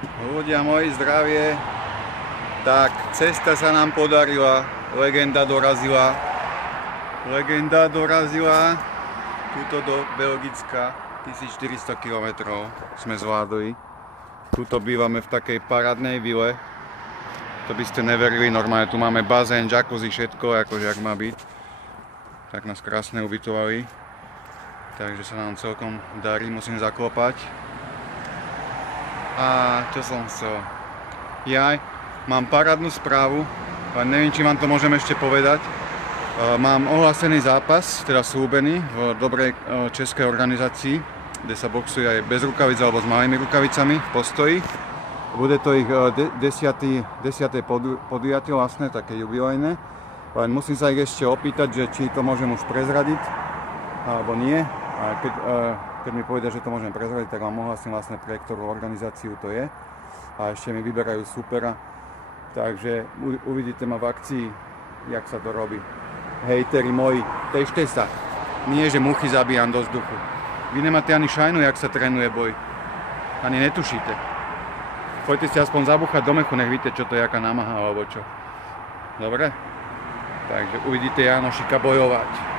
Ľudia moji, zdravie. Tak, cesta sa nám podarila. Legenda dorazila. Legenda dorazila. Tuto do Belgicka. 1400 km sme zvládli. Tuto bývame v takej parádnej vile. To by ste neverili, normálne tu máme bazén, jacuzzi, všetko, akože ak má byť. Tak nás krásne ubytovali. Takže sa nám celkom darí, musím zaklopať. A čo som chcel? Mám parádnu správu, ale neviem, či vám to môžem ešte povedať. Mám ohlásený zápas, teda slúbený, v dobrej českej organizácii, kde sa boxuje aj bez rukavic alebo s malými rukavicami v Postoji. Bude to ich 10. podujatie vlastne, také jubilejné. Len musím sa ich ešte opýtať, že či to môžem už prezradiť, alebo nie. A keď mi povedia, že to môžem prezradiť, tak vám ohlasím vlastne pre ktorú organizáciu to je. A ešte mi vyberajú supera. Takže uvidíte ma v akcii, jak sa to robí. Hejteri moji, težte sa. Nie, že muchy zabíjam do vzduchu. Vy nemáte ani šajnu, jak sa trénuje boj. Ani netušíte. Poďte si aspoň zabúchať do mechu, nech víte, čo to je, aká námaha alebo čo. Dobre? Takže uvidíte Janošika bojovať.